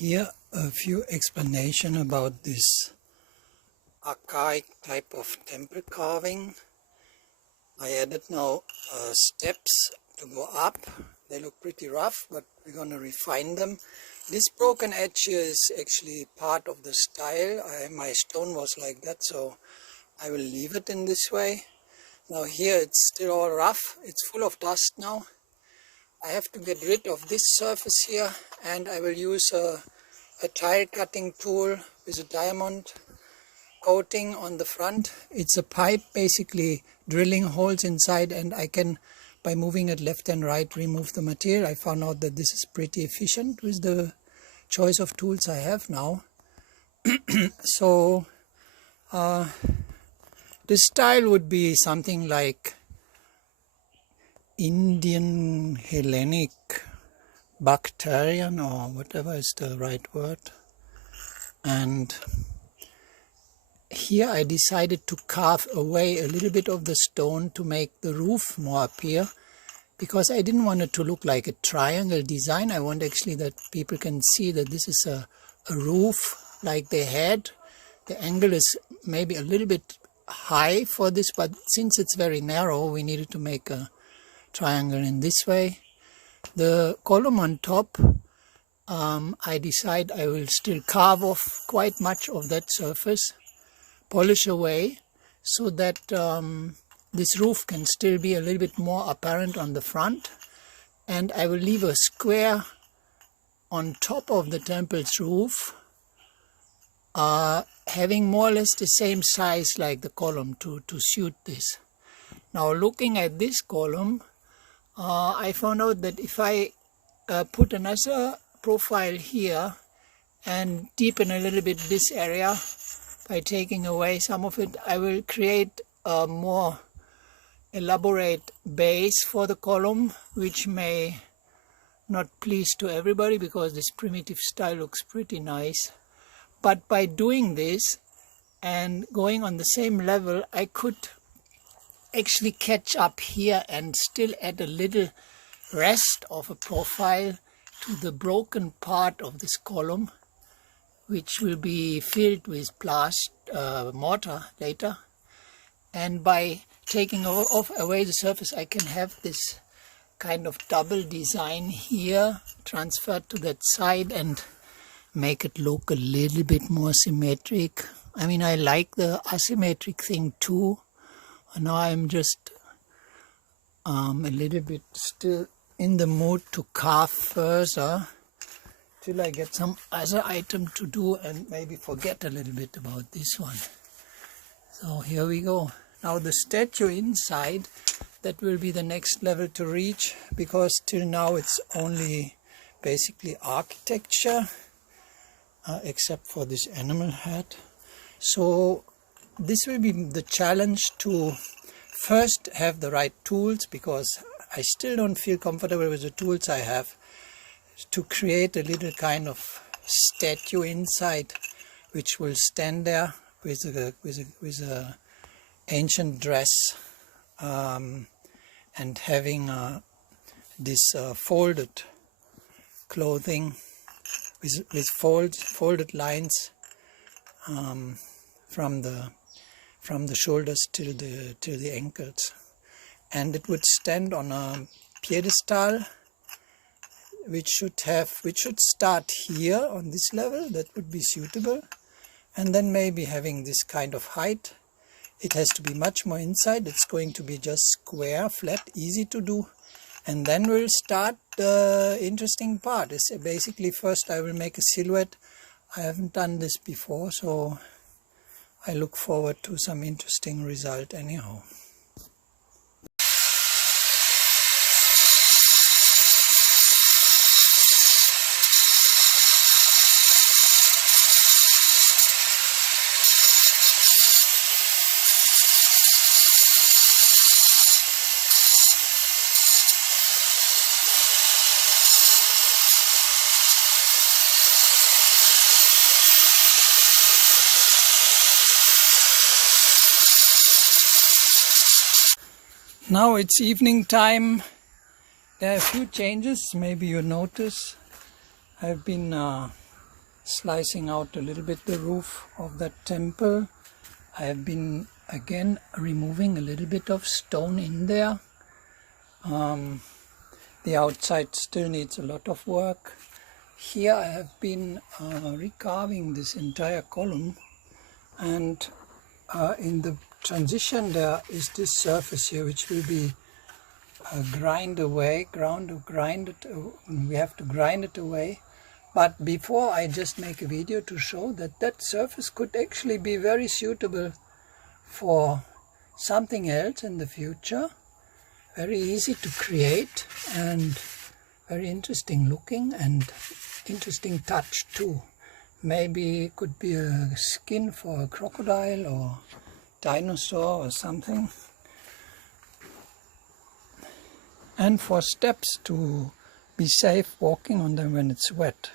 Here a few explanation about this archaic type of temple carving. I added now steps to go up. They look pretty rough, but we're going to refine them. This broken edge here is actually part of the style. My stone was like that, so I will leave it in this way. Now here it's still all rough. It's full of dust now. I have to get rid of this surface here, and I will use a tile cutting tool with a diamond coating on the front. It's a pipe basically drilling holes inside, and I can, by moving it left and right, remove the material. I found out that this is pretty efficient with the choice of tools I have now. So the style would be something like Indian Hellenic Bactrian, or whatever is the right word. And here I decided to carve away a little bit of the stone to make the roof more appear, because I didn't want it to look like a triangle design. I want actually that people can see that this is a roof like they had. The angle is maybe a little bit high for this, but since it's very narrow, we needed to make a triangle in this way. The column on top, I decide I will still carve off quite much of that surface, polish away, so that this roof can still be a little bit more apparent on the front. And I will leave a square on top of the temple's roof, having more or less the same size like the column to suit this. Now, looking at this column, I found out that if I put another profile here and deepen a little bit this area by taking away some of it, I will create a more elaborate base for the column, which may not please to everybody because this primitive style looks pretty nice. But by doing this and going on the same level, I could actually catch up here and still add a little rest of a profile to the broken part of this column, which will be filled with mortar later. And by taking away the surface, I can have this kind of double design here transferred to that side and make it look a little bit more symmetric. I mean, I like the asymmetric thing too. Now I'm just a little bit still in the mood to carve further till I get some other item to do and maybe forget a little bit about this one. So here we go. Now the statue inside, that will be the next level to reach, because till now it's only basically architecture, except for this animal head. So this will be the challenge to first have the right tools, because I still don't feel comfortable with the tools I have, to create a little kind of statue inside which will stand there with a ancient dress, and having this folded clothing with folded lines from the shoulders till the ankles, and it would stand on a pedestal which should start here on this level. That would be suitable, and then maybe having this kind of height. It has to be much more inside. It's going to be just square, flat, easy to do, and then we'll start the interesting part. It's basically, first I will make a silhouette. I haven't done this before, so I look forward to some interesting result anyhow. Now it's evening time. There are a few changes, maybe you notice. I've been slicing out a little bit the roof of that temple. I have been again removing a little bit of stone in there. The outside still needs a lot of work. Here I have been recarving this entire column, and in the transition there is this surface here which will be ground away. We have to grind it away. But before, I just make a video to show that that surface could actually be very suitable for something else in the future. Very easy to create and very interesting looking and interesting touch too. Maybe it could be a skin for a crocodile or dinosaur or something. And for steps to be safe walking on them when it's wet.